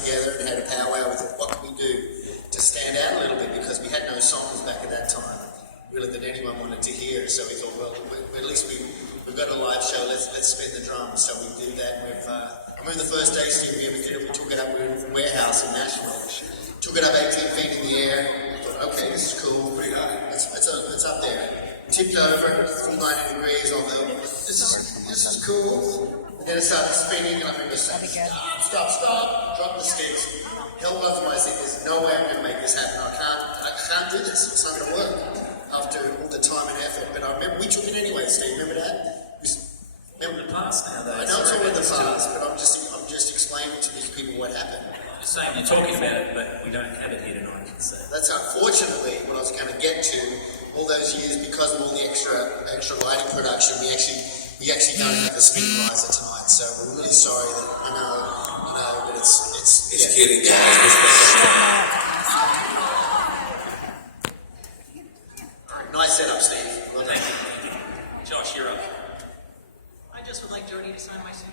together and had a powwow with what can we do to stand out a little bit, because we had no songs back at that time really that anyone wanted to hear. So we thought, well, at least we've got a live show. Let's spin the drums. So we did that. And I remember the first day, Steve, we ever did it. We took it up. We were in a warehouse in Nashville. Took it up 18 feet in the air. I thought, okay, this is cool. Pretty high. It's up there. Tipped over, full 90 degrees. I thought, this is cool. And then it started spinning, and I remember saying, stop, drop the sticks. Held on to my seat. There's no way I'm going to make this happen. I can't do this. It's not going to work after all the time and effort. But I remember we took it anyway, Steve. Remember that? Remember the past now, though. I know it's all in the past, but I'm just explaining to these people what happened. You're saying you're talking about it, but we don't have it here tonight. So. That's unfortunately what I was going to get to. All those years, because of all the extra lighting production, we actually don't have the speakerizer tonight. So we're really sorry that I know, but it's kidding. Nice setup, Steve. Well done. Thank you. Josh, you're up. I just would like Jody to sign my CD.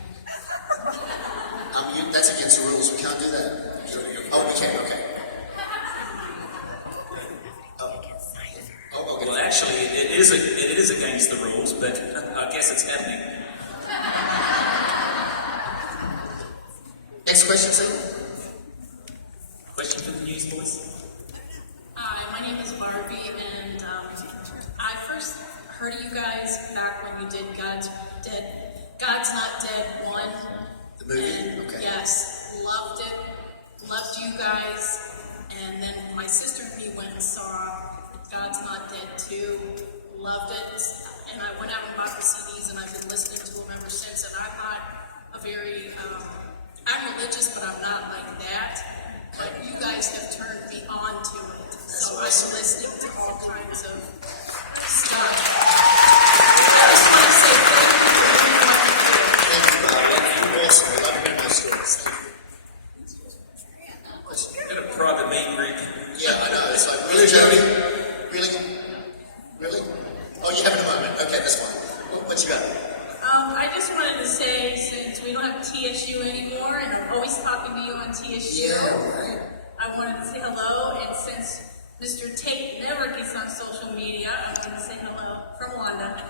That's against the rules. We can't do that. Oh, we can. Okay. Oh, okay. Well, actually, it is against the rules, but I guess it's happening. Next question, Steve. Question for the Newsboys? Hi, my name is Barbie, and I first heard of you guys back when you did God's Not Dead 1. The movie? And Okay. yes, loved it. Loved you guys. And then my sister and me went and saw God's Not Dead 2. Loved it. And I went out and bought the CDs, and I've been listening to them ever since. And I'm not a very, I'm religious, but I'm not like that. But you guys have turned me on to it. So I'm listening to all kinds of stuff. I just want to say thank you for doing what you do. Thank you, Barbara. You're awesome. I love hearing my stories. Got a private meet and greet. Yeah, I know. It's like, really, Jody? Really? Oh, you having a moment? Okay, that's fine. What you got? I just wanted to say, since we don't have TSU anymore, and I'm always talking to you on TSU, Yeah, right. I wanted to say hello, and since Mr. Tate never gets on social media, I wanted to say hello from Wanda.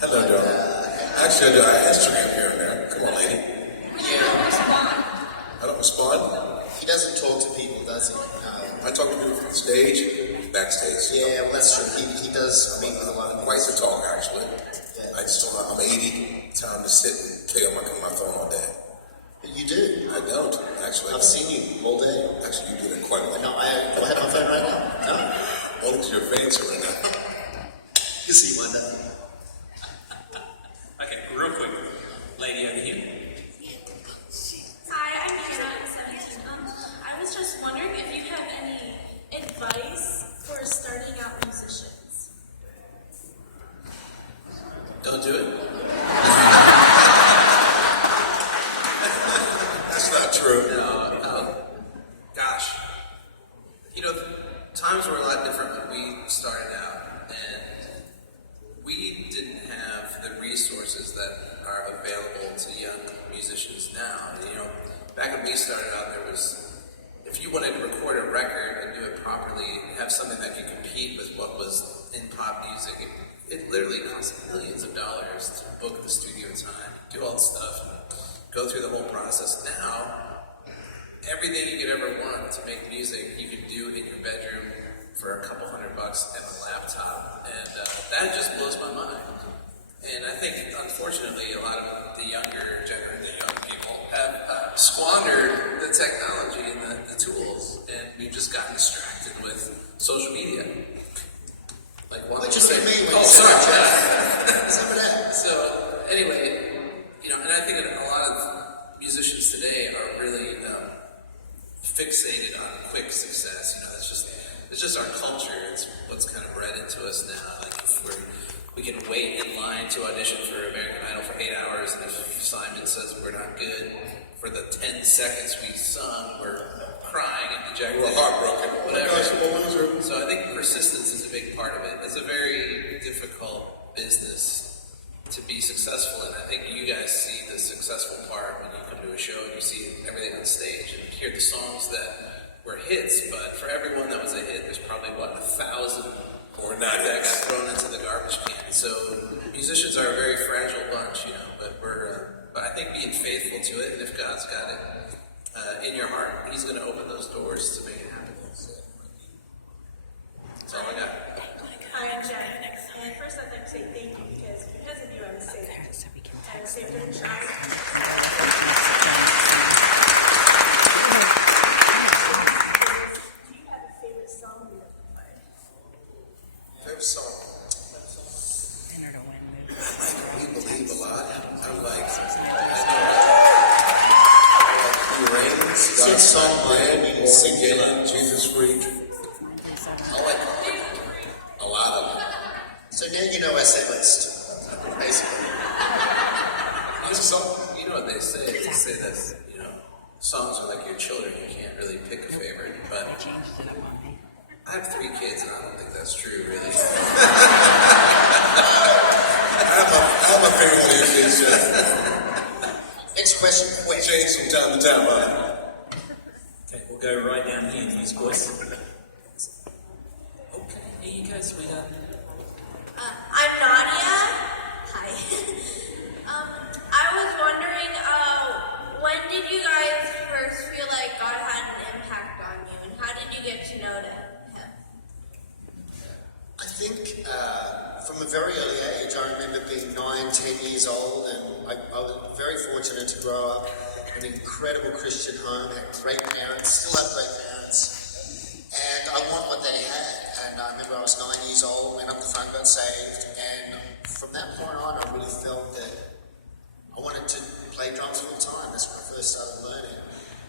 Hello, darling. Actually, I do Instagram here and there. Come on, lady. But you don't respond. I don't respond. He doesn't talk to people, does he? No. I talk to people from the stage, backstage. Yeah, well, that's true. He does meet with a lot of people. Quite the talk, actually. Yeah. I just don't know. I'm 80. Time to sit and play on my phone all day. But you do. I don't, actually. I've seen you all day. Actually, you do that quite a lot. No, do I have my phone right now? No. Only because you're fancy right now. You see, Wanda. Okay, real quick. Lady over here. Hi, I'm Hannah. I'm 17. I was just wondering if you have any advice for starting out musicians. Don't do it. That's not true. No, gosh. You know, times were a lot different when we started out, and we didn't have the resources that are available to young musicians now. You know, back when we started out, there was, if you wanted to record a record and do it properly, have something that could compete with what was in pop music, it literally cost millions of dollars to book the studio time, do all the stuff, go through the whole process. Now, everything you could ever want to make music, you can do in your bedroom for a couple $100 and a laptop, and that just blows my mind. And I think, unfortunately, a lot of the younger generation, young people, have squandered the technology and the tools, and we've just gotten distracted with social media. Like What you say to me when you sorry. Some of that. So anyway, you know, and I think a lot of musicians today are really fixated on quick success. You know, it's just our culture. It's what's kind of bred into us now. Like if we can wait in line to audition for American Idol for 8 hours, and if Simon says we're not good for the 10 seconds we sung, we're crying and dejected. We're heartbroken. Whatever. So I think persistence is a big part of it. It's a very difficult business to be successful in. I think you guys see the successful part when you come to a show and you see everything on stage and hear the songs that were hits, but for everyone that was a hit, there's probably, 1,000 Or not that got thrown into the garbage can. So musicians are a very fragile bunch, but but I think being faithful to it, and if God's got it in your heart, He's going to open those doors to make it happen. That's all I got. Hi, I'm Jen. And first I'd like to say thank you because of you I was saved. I was saved in the shower. Do you have a favorite song you ever played? Favorite song? We believe a lot. I'm like, Who Reigns, Sing song by Dead, Born singular. Again, Jesus Freak. I like a lot of them. So now you know our set list, basically. Lots of songs. You know what they say? They say that, songs are like your children. You can't really pick a favorite. But I have 3 kids, and I don't think that's true, really. I have a favorite these days. Next question, quick. Change from time to time, huh? Okay, we'll go right down here, Newsboys. Okay, here you go, sweetheart. I'm Nadia. Hi. I was wondering, when did you guys first feel like God had an impact on you, and how did you get to know Him? I think from a very early age, I remember being 9, 10 years old, and I was very fortunate to grow up in an incredible Christian home, had great parents, still have great parents, and I want what they had. And I remember I was 9 years old, went up the front, got saved, and from that point on, I really felt that I wanted to play drums full time. That's when I first started learning.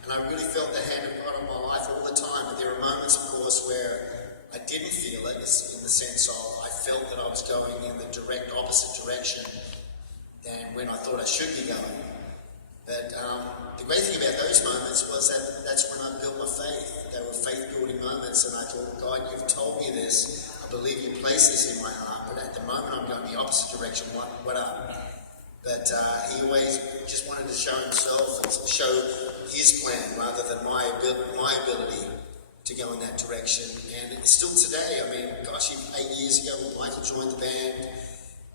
And I really felt the hand of God on my life all the time. But there were moments, of course, where I didn't feel it, in the sense of I felt that I was going in the direct opposite direction than when I thought I should be going. But the great thing about those moments was that that's when I built my faith. They were faith-building moments, and I thought, God, you've told me this. I believe you placed this in my heart, but at the moment I'm going the opposite direction. What up? But he always just wanted to show himself and show his plan rather than my ability to go in that direction. And it's still today. I mean, gosh, 8 years ago when Michael joined the band,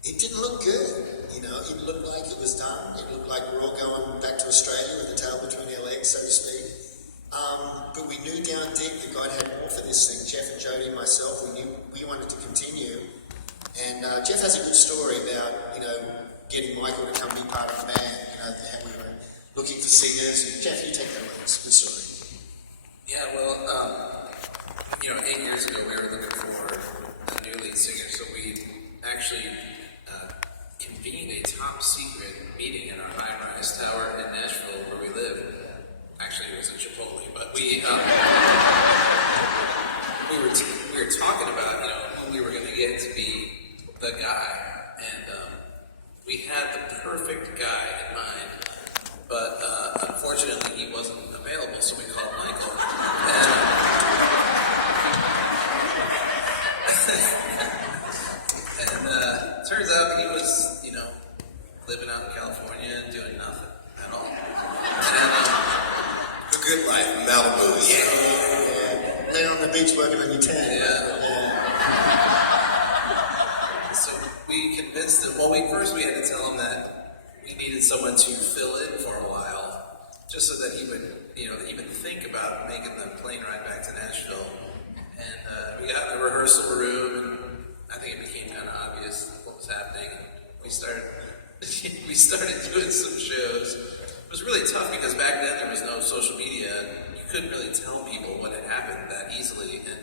it didn't look good. It looked like it was done. It looked like we're all going back to Australia with the tail between our legs, so to speak. But we knew down deep that God had more for this thing. Jeff and Jody and myself, we knew we wanted to continue. And Jeff has a good story about, getting Michael to come be part of the band. How we were looking for singers. Jeff, you take that away. It's a good story. Yeah, well, 8 years ago we were looking for a new lead singer, so we actually convened a top secret meeting in our high-rise tower in Nashville where we live. Actually, it was in Chipotle, but we were talking about who we were going to get to be the guy, and we had the perfect guy in mind, but unfortunately he wasn't available, so we called Michael. And turns out he was, living out in California and doing nothing at all. And, The good life, Malibu. Yeah. Laying on the beach working on your tent. So we convinced him. Well, first we had to tell him that we needed someone to fill in for a while, just so that he would, even think about making the plane ride back to Nashville. And we got in the rehearsal room, and I think it became kind of obvious what was happening. And we started doing some shows. It was really tough because back then there was no social media. You couldn't really tell people what had happened that easily, and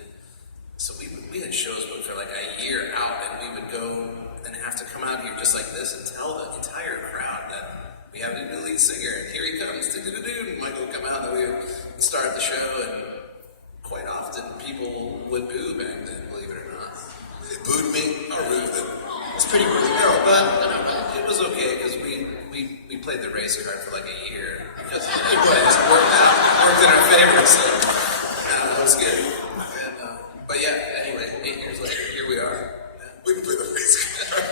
so we had shows booked for like a year out, and we would go and have to come out here just like this and tell the entire crowd that we have a new lead singer, and here he comes, and Michael would come out, and we would start the show, and quite often people would boo back then, believe it or not. They booed me. I rude them. It's pretty rude. But it was okay because we played the race card for like a year because it worked in our favor, so that was good. And, but yeah, anyway, 8 years later, here we are. We can play the race card.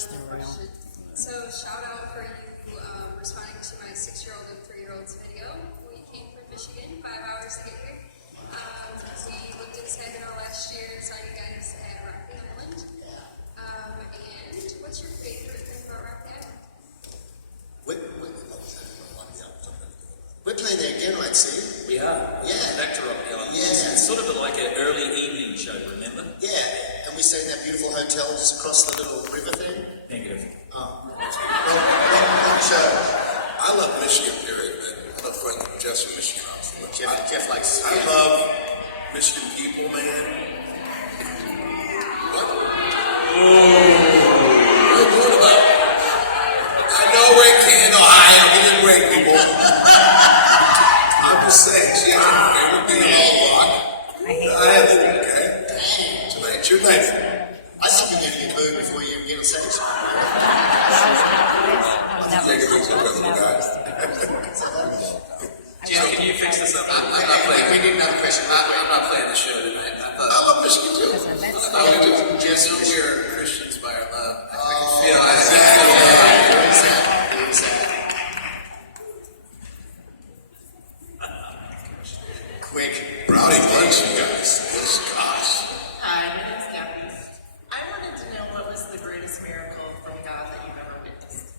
So shout out for you responding to my 6-year-old and 3-year-old's video. We came from Michigan, 5 hours to get here. We looked excited all last year and saw you guys at Rock Island. And what's your favorite thing about Rock Island? We're playing there again, right, see? We are. Yeah. Back to Rock Island. Yeah. It's sort of like an early evening show, remember? Yeah, and we stayed in that beautiful hotel just across the little river thing. Negative. Oh. Wrong show. I love Michigan, period, man. I love friends with Jeff's from Michigan. Jeff likes. I love Michigan people, man. What? What are you doing about it? I know we're in Canton, Ohio. We didn't break people. I'm just saying, she has a favorite thing in all block. I have it, okay? Tonight's your night. I think you're going to get booed before you get on stage. Take it easy, guys. Jim, can you fix this up? I'm not playing. We need another question. I'm not playing the show tonight. I love Michigan too. Just we're Christians by our love. Quick. Brownie bunch, you guys. This gosh. Hi, my name's Gabby. I wanted to know what was the greatest miracle from God that you've ever witnessed.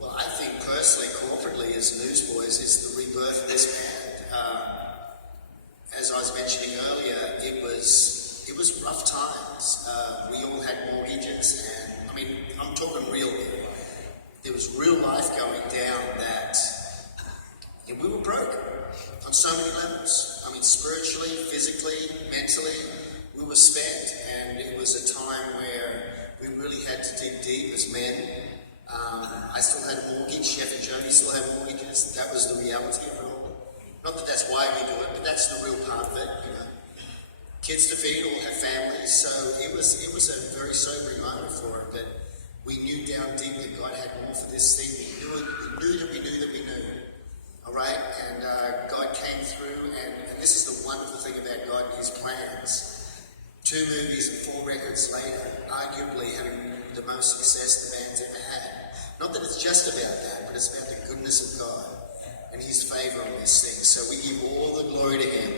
Well, I think personally, corporately, as Newsboys, is the rebirth of this band. As I was mentioning earlier, it was rough times. We all had mortgages, and I mean, I'm talking real here. There was real life going down that we were broke on so many levels. I mean, spiritually, physically, mentally, we were spent, and it was a time where we really had to dig deep as men. I still had a mortgage. Jeff and Jody still had mortgages. That was the reality of it all. Not that that's why we do it, but that's the real part of it. You know, kids to feed, all have families. So it was a very sobering moment for it. That we knew down deep that God had more for this thing. We knew that we knew. All right, and God came through, and this is the wonderful thing about God and His plans. 2 movies and 4 records later, arguably having the most success the band's ever had. Not that it's just about that, but it's about the goodness of God and His favor on this thing. So we give all the glory to Him.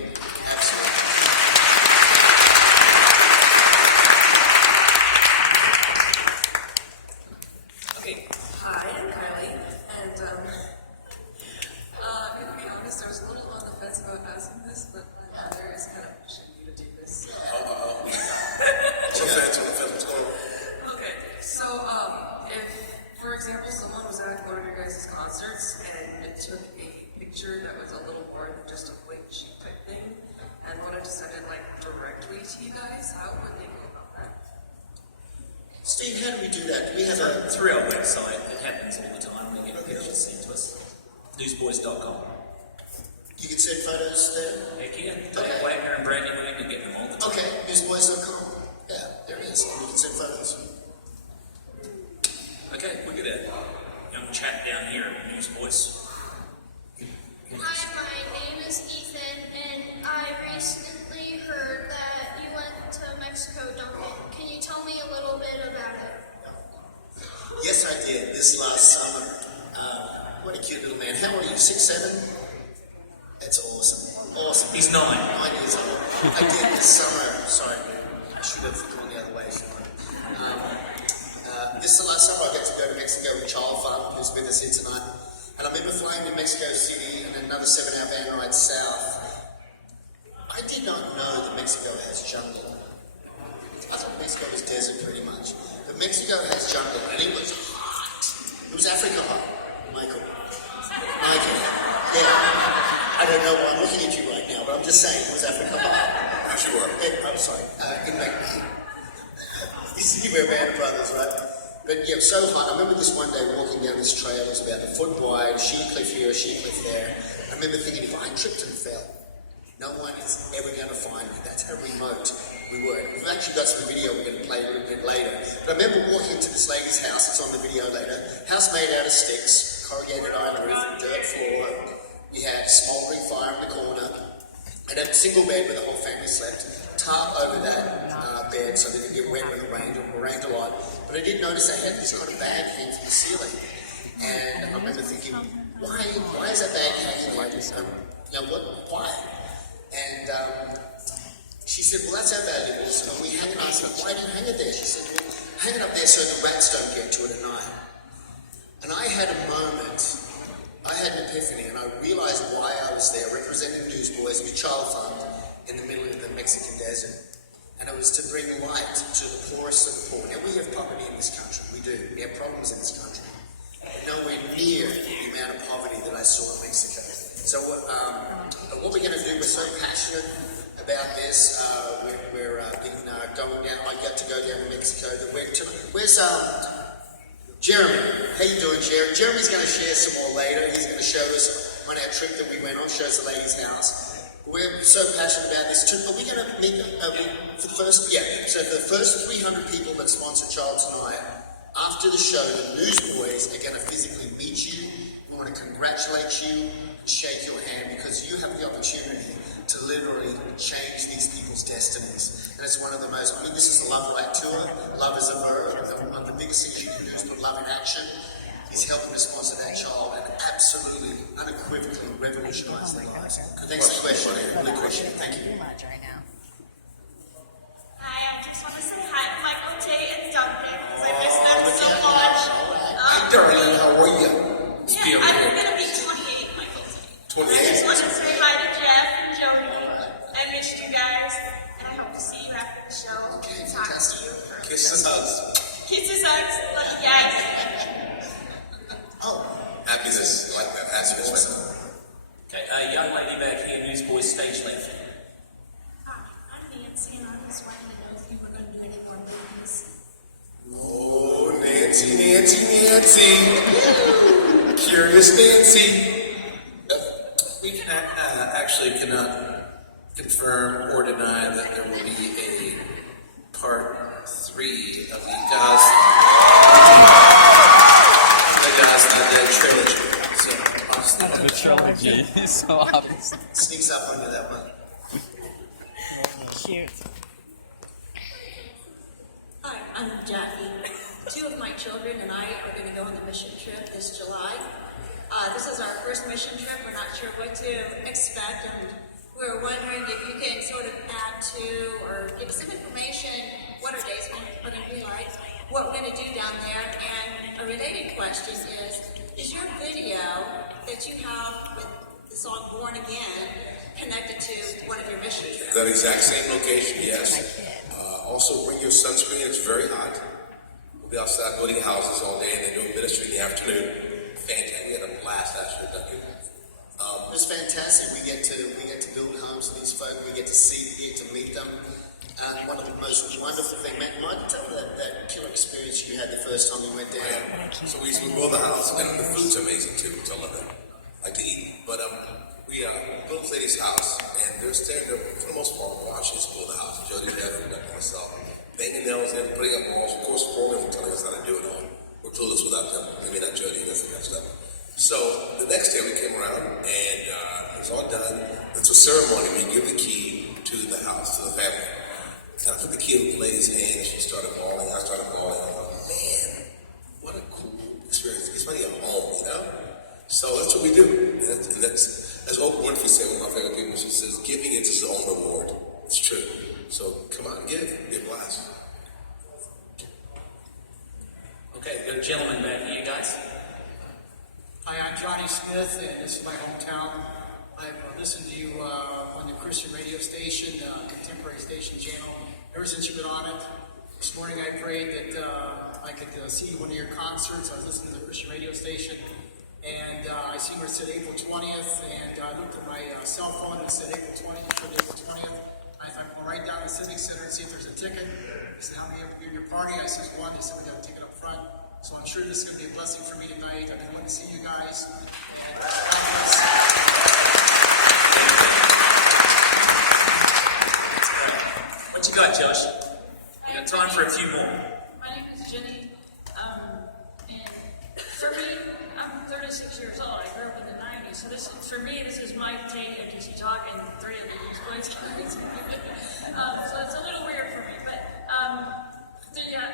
Absolutely. Okay. Hi, I'm Kylie, and I'm gonna be honest, I was a little on the fence about asking this, but my mother is kind of pushing me to do this. Okay, so if, for example, someone was at one of your guys' concerts and it took a picture that was a little more than just a quick sheet type thing and wanted to send it like directly to you guys, how would they go about that? Steve, how do we do that? Do we have a... Through our website, it happens all the time. We get pictures sent to us. Newsboys.com. You can send photos there? Heck yeah. Okay. Wagner and Brandy Wagner get them all the time. Okay, newsboys.com. Yeah, there it is. And you can send photos. Okay, look at that. Young chap down here at Newsboys. Hi, my name is Ethan, and I recently heard that you went to Mexico, Duncan. Can you tell me a little bit about it? Yes, I did. This last summer. What a cute little man. How old are you? 6, 7? That's awesome. Awesome. He's 9. 9 years old. I did this summer. Sorry, I should have gone the other way. This is the last summer I got to go to Mexico with Child Fund, who's with us here tonight. And I remember flying to Mexico City and another 7-hour van ride south. I did not know that Mexico has jungle. I thought Mexico was desert pretty much. But Mexico has jungle, and it was hot. It was Africa hot, Michael. Yeah. I don't know why I'm looking at you right now, but I'm just saying it was Africa hot. Yes, you are. I'm sorry. You see, we're band brothers, right? But yeah, it was so hot. I remember this one day walking down this trail. It was about a foot wide, sheep cliff here, sheep cliff there. I remember thinking, if I tripped and fell, no one is ever going to find me. That's how remote we were. We've actually got some video we're going to play a little bit later. But I remember walking into this lady's house. It's on the video later. House made out of sticks, corrugated iron roof, dirt floor. We had a smouldering fire in the corner. I had a single bed where the whole family slept. tarp over that bed so that it didn't get wet when it rained a lot. But I did notice they had this kind of bag hanging from the ceiling. And I remember thinking, why is that bag hanging like this? Why? And she said, well, that's our valuables. And we hang it. I said, why do you hang it there? She said, well, hang it up there so the rats don't get to it at night. And I had a moment, I had an epiphany, and I realized why I was there, representing Newsboys, a child fund in the middle of the Mexican desert. And it was to bring light to the poorest of the poor. Now, we have poverty in this country. We do. We have problems in this country. But nowhere near the amount of poverty that I saw in Mexico. So what we're going to do, we're so passionate about this. We're going down. I got to go down to Mexico. Where's Jeremy? How you doing, Jeremy? Jeremy's going to share some more later. He's going to show us on our trip that we went on. Show us the lady's house. We're so passionate about this too. But we're going to meet for the first. Yeah. So for the first 300 people that sponsor Child Tonight, after the show, the Newsboys are going to physically meet you. We want to congratulate you, and shake your hand, because you have the opportunity to literally change these people's destinies. And it's one of the most, this is the Love Light Tour. Love is a verb. One of the biggest things you can do is put love in action. He's helping to sponsor that child and absolutely, unequivocally revolutionize their lives. Thanks for the question. I really appreciate it. Thank you. Hi, I just want to say hi to Michael J. and Duncan because I miss them so much. Hey, darling, how are you? Yeah, I'm going to be 28, Michael J. 28. I just want to say hi to Jeff and Jody. I missed you guys, and I hope to see you after the show. Okay, and talk to fantastic. you. Kisses, hugs. Kisses, hugs. Love you guys. Oh, Happiness, like that. Happiness. Okay, young lady back here, Newsboys, stage left. Hi, I'm Nancy, and I was wanting to know if you were going to do any more movies. Oh, Nancy. Curious Nancy. We actually cannot confirm or deny that there will be a part 3 of the God's Not Dead trilogy. So, The trilogy is so obvious. sneaks up under that one. Cute. Hi, I'm Jackie. 2 of my children and I are going to go on the mission trip this July. This is our first mission trip. We're not sure what to expect, and we're wondering if you can sort of add to or give some information what our days are going to be like, what we're going to do down there. And a related question is your video that you have with the song Born Again connected to one of your mission trips? That exact same location, yes. Also, bring your sunscreen. It's very hot. We'll be outside building houses all day and then doing ministry in the afternoon. Fantastic. We had a blast last year, Duncan. It was fantastic. We get to build homes for these folk. We get to meet them. One of the most wonderful things, man, Mike, tell me that killer experience you had the first time you went down. So we build the house, and the food's amazing too. So I love that. I like to eat. But we built this lady's house, and they're standing there for the most part watching us build the house. Jody, Jeff, and myself, banging nails in, putting up walls. Of course, the program telling us how to do it all. We're clueless without them. Maybe not Jody, that's the kind of stuff. So the next day we came around, and it was all done. It's a ceremony. We give the key to the house, to the family. So I took the key in the lady's hand, and she started bawling. I started bawling. I thought, man, what a cool experience. It's like a home, you know? So that's what we do. And that's as Oprah Winfrey said, one of my favorite people, she says, giving is its own reward. It's true. So come on, give. Be a blast. Okay, we've got a gentleman back here, guys. Hi, I'm Johnny Smith, and this is my hometown. I've listened to you on the Christian radio station, contemporary station channel, ever since you've been on it. This morning I prayed that I could see one of your concerts. I was listening to the Christian radio station, and I seen where it said April 20th, and I looked at my cell phone and it said April 20th, April 20th. I thought, well, right down to the Civic Center and see if there's a ticket. They said, how many of you your party? I said, 1. They said, we got a ticket up front. So I'm sure this is going to be a blessing for me tonight. I've been wanting to see you guys. And What you got, Josh? We got time for a few more. My name is Jenny, and for me, I'm 36 years old. I grew up in the 90s. you. So this, for me, this is my take at DC Talk and 3 of the Newsboys guys. So it's a little weird for me. But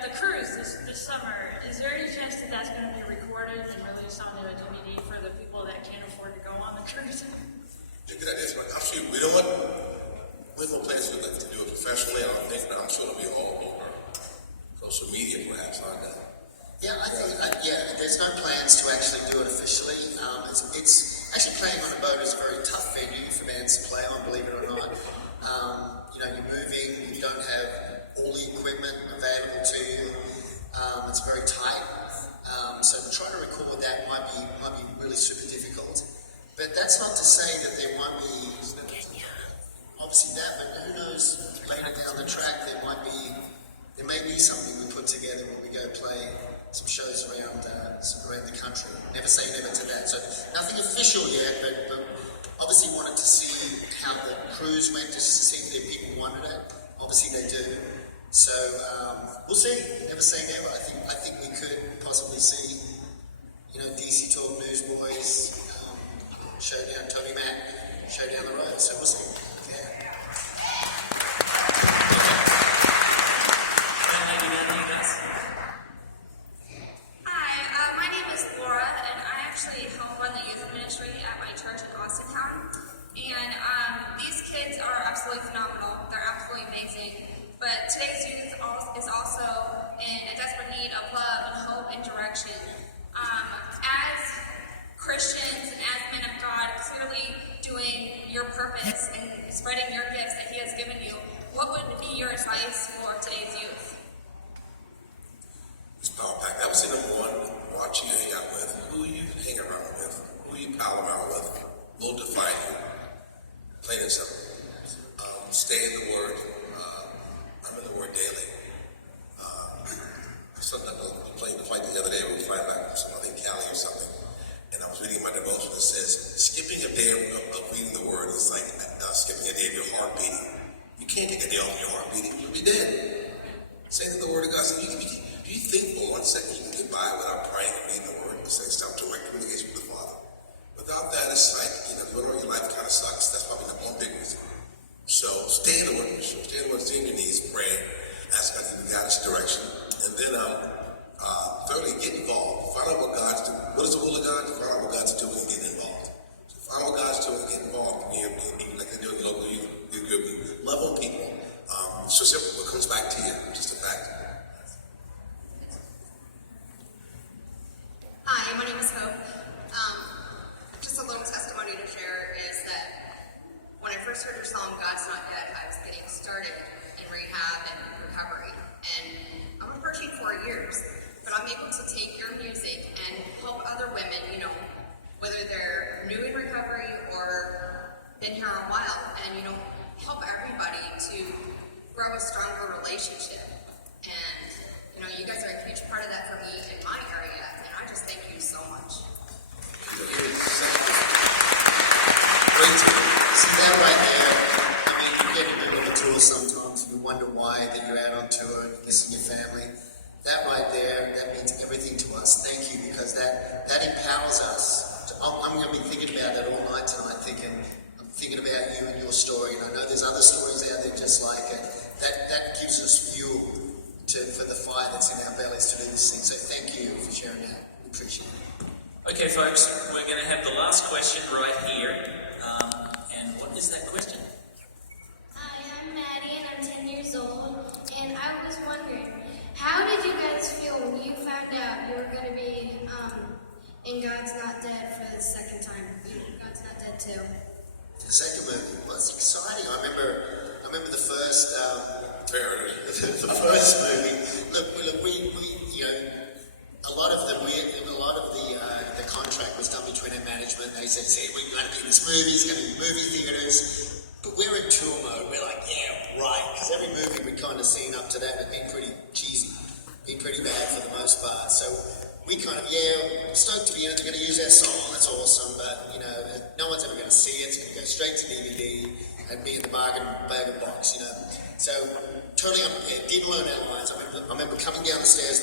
the cruise this summer, is there any chance that that's going to be recorded and released on a DVD for the people that can't afford to go on the cruise? Good idea. Actually, we don't want. We have no plans to do it professionally. I don't think, but I'm sure it'll be all over social media, perhaps, like that. Yeah, I think, there's no plans to actually do it officially. It's actually playing on a boat is a very tough venue for bands to play on, believe it or not. You're moving, you don't have all the equipment available to you. It's very tight. So to try to record that might be really super difficult. But that's not to say that there won't be obviously that, but who knows, later down the track there may be something we put together when we go play some shows around the country. Never say never to that. So nothing official yet, but obviously wanted to see how the cruise went, just to see if the people wanted it. Obviously they do. So we'll see. Never say never. I think we could possibly see, DC Talk, Newsboys, show down Toby Mac, show down the road. So we'll see. Yeah. Hi, my name is Laura, and I actually help run the youth ministry at my church in Austintown. And these kids are absolutely phenomenal. They're absolutely amazing. But today's youth is also in a desperate need of love and hope and direction. As Christians and as men of God, clearly doing your purpose and spreading your gifts that He has given you, what would be your advice for today's youth? It's power pack. That was the number one. Watch you hang out with. Who you hang around with. Who you pal around with. Will define you. Plain and simple. Stay in the Word. I'm in the Word daily. Sometimes I was playing the fight the other day. We were flying back from I think Cali or something. And I was reading my devotion that says, skipping a day of reading the Word is like skipping a day of your heart beating. You can't take a day off your heart beating. You'll be dead. Say that the Word of God. So do you think for 1 second you can get by without praying and reading the Word? It's like some direct communication with the Father. Without that, it's like, literally your life kind of sucks. That's probably the one big reason. So stay in the Word. Stay in the Word. Stay on your knees, pray, ask God to guide us direction. And then, thirdly, get involved. Find out what God's doing. What is the will of God? Find out what God's doing and get involved. So find out what God's doing and get involved. Like they do in the local youth group. Love on people. It's so simple. What comes back to you? Just a fact. Hi, my name is Hope. Just a little testimony to share is that when I first heard your song, God's Not Dead, I was getting started in rehab and recovery. And I've been pushing for years, but I'm able to take your music and help other women, whether they're new in recovery or been here a while, and, help everybody to grow a stronger relationship. And, you guys are a huge part of that for me in my area, and I just thank you so much. See that right there? You get in the middle of a tour sometimes and you wonder why that you're out on tour and missing your family. That right there, that means everything to us. Thank you, because that empowers us. I'm going to be thinking about that all night tonight, I'm thinking about you and your story, and I know there's other stories out there just like it. That gives us fuel for the fire that's in our bellies to do this thing. So thank you for sharing that. We appreciate it. Okay, folks, we're going to have the last question right here. And what is that question? Hi, I'm Maddie and I'm 10 years old, and I was wondering, how did you guys feel when you found out you were going to be in God's Not Dead for the second time? God's Not Dead 2. The second movie, well, it's exciting. I remember the first, the first movie. Look, we a lot of the contract was done between our management. They said, we're going to be in this movie. It's going to be movie theaters. But we're in tour mode. We're like, yeah, right. Because every movie we'd kind of seen up to that had been pretty cheesy, been pretty bad for the most part. So we kind of, stoked to be in it. They're going to use our song. That's awesome. But, no one's ever going to see it. It's going to go straight to DVD and be in the bargain box, So totally, didn't learn our lines. I remember coming down the stairs of the